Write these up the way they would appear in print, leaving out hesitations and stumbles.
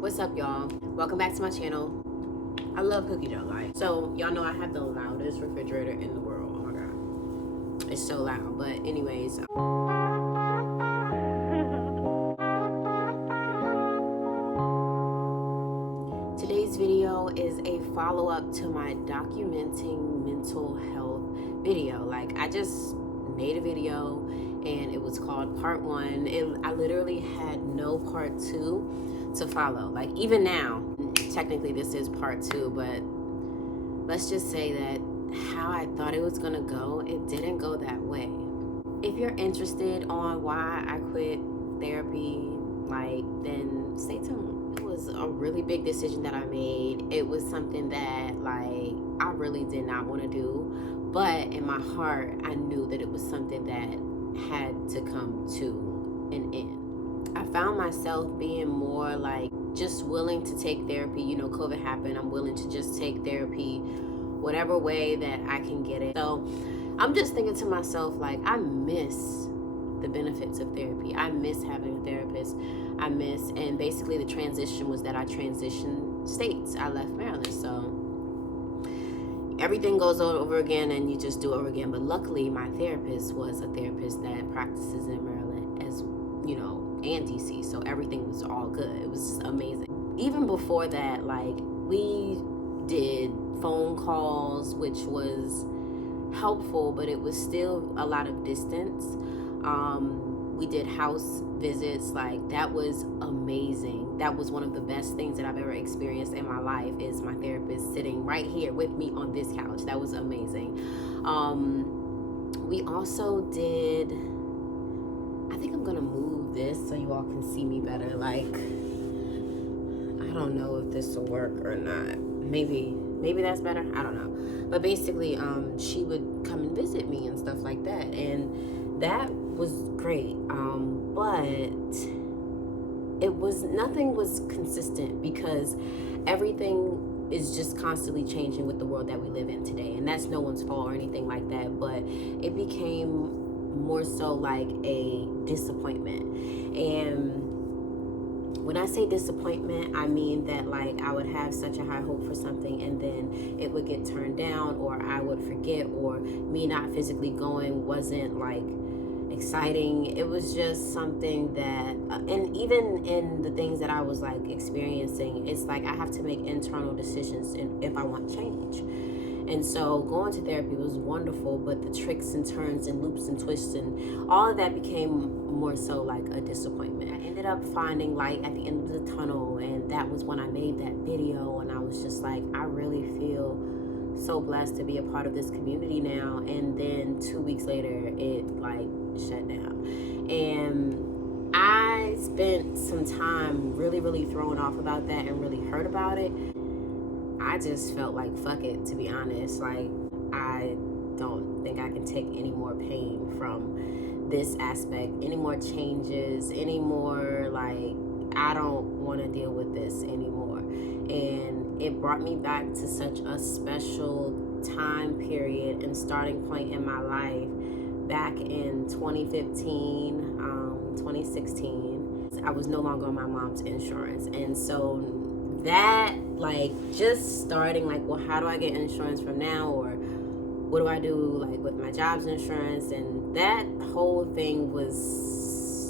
What's up, y'all? Welcome back to my channel. I love cookie dough, like, so y'all know I have the loudest refrigerator in the world. Oh my god, it's so loud. But anyways, today's video is a follow-up to my documenting mental health video. Like, I just made a video and it was called part 1. I literally had no part 2 to follow. Like, even now, technically this is part 2, but let's just say that how I thought it was gonna go, it didn't go that way. If you're interested on why I quit therapy, like, then stay tuned. It was a really big decision that I made. It was something that, like, I really did not want to do, but in my heart I knew that it was something that had to come to an end. I found myself being more like just willing to take therapy. You know, COVID happened. I'm willing to just take therapy whatever way that I can get it. So I'm just thinking to myself, like, I miss the benefits of therapy. I miss having a therapist. I miss, and basically the transition was that I transitioned states. I left Maryland. So everything goes over again and you just do it over again. But luckily my therapist was a therapist that practices in Maryland, as you know, and DC, so everything was all good. It was just amazing. Even before that, like, we did phone calls, which was helpful, but it was still a lot of distance. We did house visits. Like, that was amazing. That was one of the best things that I've ever experienced in my life, is my therapist sitting right here with me on this couch. That was amazing. We also did, I think I'm gonna move this so you all can see me better. Like, I don't know if this will work or not. Maybe that's better. I don't know. But basically, she would come and visit me and stuff like that, and that was great. But nothing was consistent, because everything is just constantly changing with the world that we live in today, and that's no one's fault or anything like that. But it became more so like a disappointment. And when I say disappointment, I mean that, like, I would have such a high hope for something and then it would get turned down, or I would forget, or me not physically going wasn't like exciting. It was just something that, and even in the things that I was like experiencing, it's like I have to make internal decisions if I want change. And so going to therapy was wonderful, but the tricks and turns and loops and twists and all of that became more so like a disappointment. I ended up finding light at the end of the tunnel, and that was when I made that video, and I was just like, I really feel so blessed to be a part of this community now. And then 2 weeks later, it like shut down. And I spent some time really thrown off about that and really hurt about it. I just felt like, fuck it, to be honest. Like, I don't think I can take any more pain from this aspect, any more changes, any more, like, I don't want to deal with this anymore. And it brought me back to such a special time period and starting point in my life back in 2015, 2016. I was no longer on my mom's insurance. And so that, like, just starting, like, well, how do I get insurance from now, or what do I do, like, with my job's insurance? And that whole thing was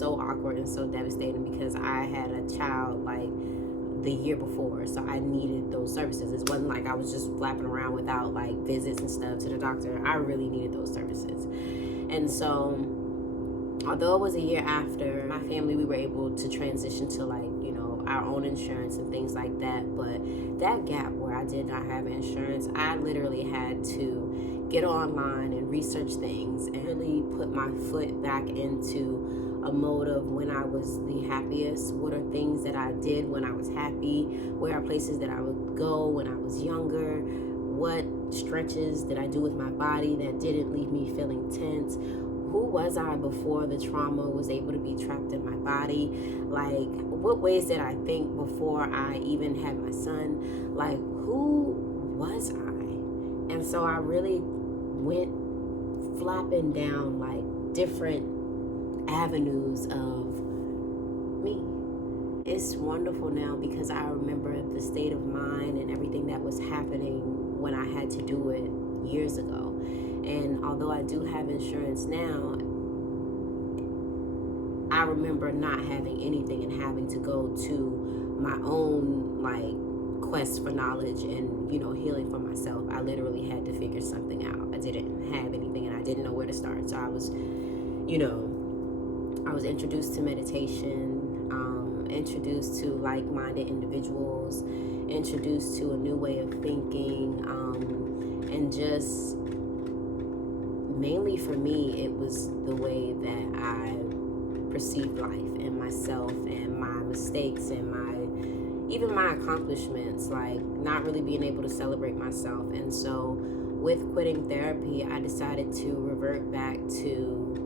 so awkward and so devastating, because I had a child like the year before, so I needed those services. It wasn't like I was just flapping around without like visits and stuff to the doctor. I really needed those services. And so although it was a year after my family, we were able to transition to, like, you know, our own insurance and things like that. But that gap where I did not have insurance, I literally had to get online and research things and really put my foot back into a mode of when I was the happiest. What are things that I did when I was happy? Where are places that I would go when I was younger? What stretches did I do with my body that didn't leave me feeling tense? Who was I before the trauma was able to be trapped in my body? Like, what ways did I think before I even had my son? Like, who was I? And so I really went flapping down, like, different avenues of me. it's wonderful now because I remember the state of mind and everything that was happening when I had to do it years ago. And although I do have insurance now, I remember not having anything and having to go to my own quest for knowledge and healing for myself. I literally had to figure something out. I didn't have anything and I didn't know where to start. So I was introduced to meditation, introduced to like-minded individuals, introduced to a new way of thinking, and just mainly for me, it was the way that I perceived life and myself and my mistakes and even my accomplishments, not really being able to celebrate myself. And so with quitting therapy, I decided to revert back to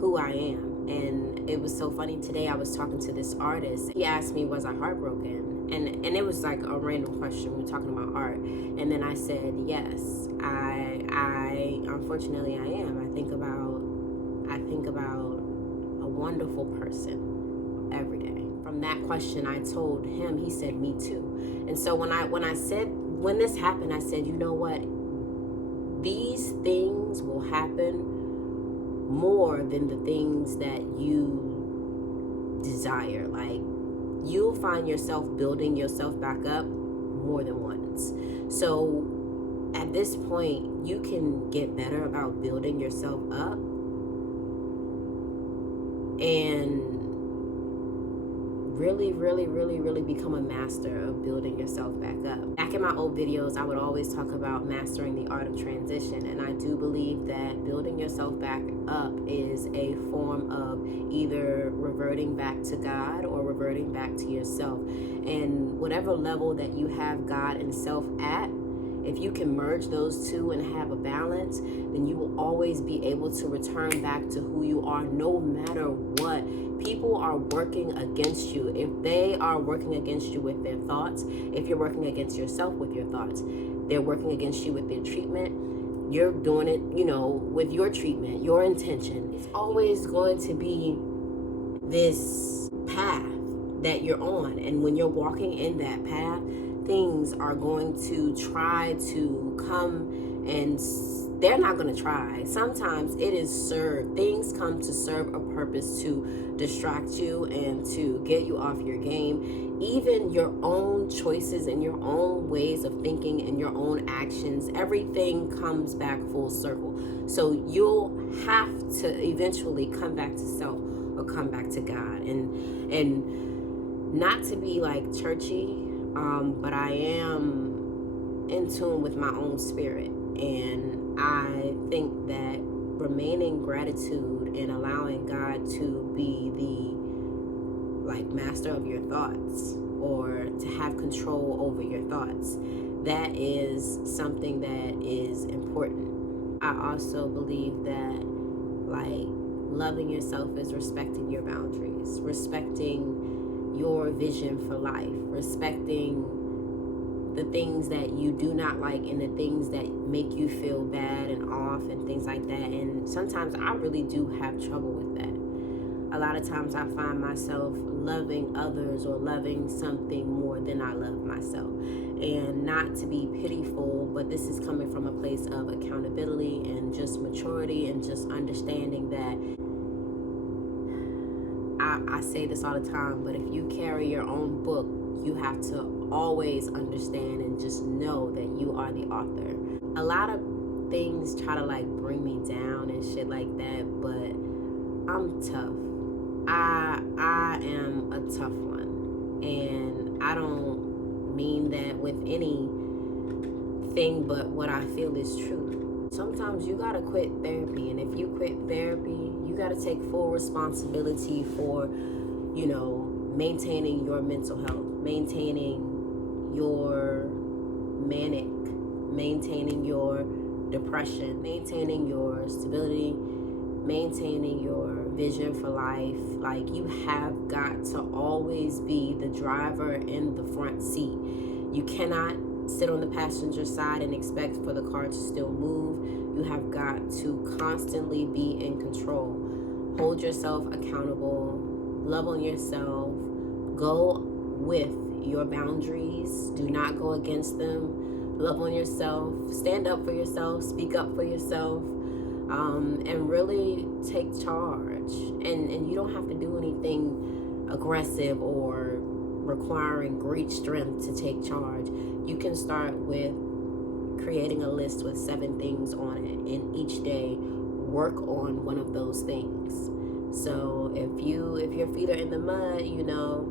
who I am. And it was so funny. Today I was talking to this artist. He asked me, was I heartbroken? And it was like a random question. We were talking about art. And then I said, yes, I unfortunately I am. I think about a wonderful person every day. From that question I told him, he said, me too. And so when this happened, I said, you know what? These things will happen more than the things that you desire. You'll find yourself building yourself back up more than once. So at this point, you can get better about building yourself up and really, really, really, really become a master of building yourself back up. Back in my old videos, I would always talk about mastering the art of transition, and I do believe that building yourself back up is a form of either reverting back to God or reverting back to yourself. And whatever level that you have God and self at, if you can merge those two and have a balance, then you will always be able to return back to who you are no matter what. People are working against you. If they are working against you with their thoughts, if you're working against yourself with your thoughts, they're working against you with their treatment, you're doing it, with your treatment, your intention. It's always going to be this path that you're on. And when you're walking in that path, things are going to try to come, and they're not going to try. Sometimes it is served. Things come to serve a purpose to distract you and to get you off your game. Even your own choices and your own ways of thinking and your own actions, everything comes back full circle. So you'll have to eventually come back to self or come back to God. And not to be churchy, but I am in tune with my own spirit. And I think that remaining gratitude and allowing God to be the master of your thoughts, or to have control over your thoughts, that is something that is important. I also believe that loving yourself is respecting your boundaries, respecting your vision for life, respecting the things that you do not like and the things that make you feel bad and off and things like that. And sometimes I really do have trouble with that. A lot of times I find myself loving others or loving something more than I love myself. And not to be pitiful, but this is coming from a place of accountability and just maturity and just understanding that I say this all the time, but if you carry your own book, you have to always understand and just know that you are the author. A lot of things try to bring me down and shit like that, but I'm tough. I am a tough one, and I don't mean that with anything but what I feel is true. Sometimes you gotta quit therapy, and if you quit therapy, you gotta take full responsibility for, maintaining your mental health, maintaining your manic, maintaining your depression, maintaining your stability, maintaining your vision for life. You have got to always be the driver in the front seat. You cannot sit on the passenger side and expect for the car to still move. You have got to constantly be in control. Hold yourself accountable. love on yourself, go with your boundaries, do not go against them, love on yourself, stand up for yourself, speak up for yourself, and really take charge. And you don't have to do anything aggressive or requiring great strength to take charge. You can start with creating a list with 7 things on it, and each day work on one of those things. So if your feet are in the mud, you know,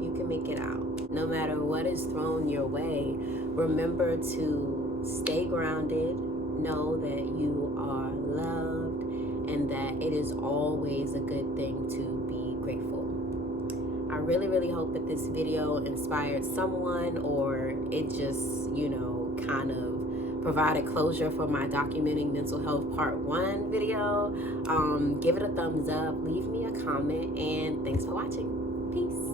you can make it out. No matter what is thrown your way, remember to stay grounded, know that you are loved, and that it is always a good thing to be grateful. I really, really hope that this video inspired someone, or it just, you know, kind of provided closure for my Documenting Mental Health Part 1 video. Give it a thumbs up, leave me a comment, and thanks for watching. Peace.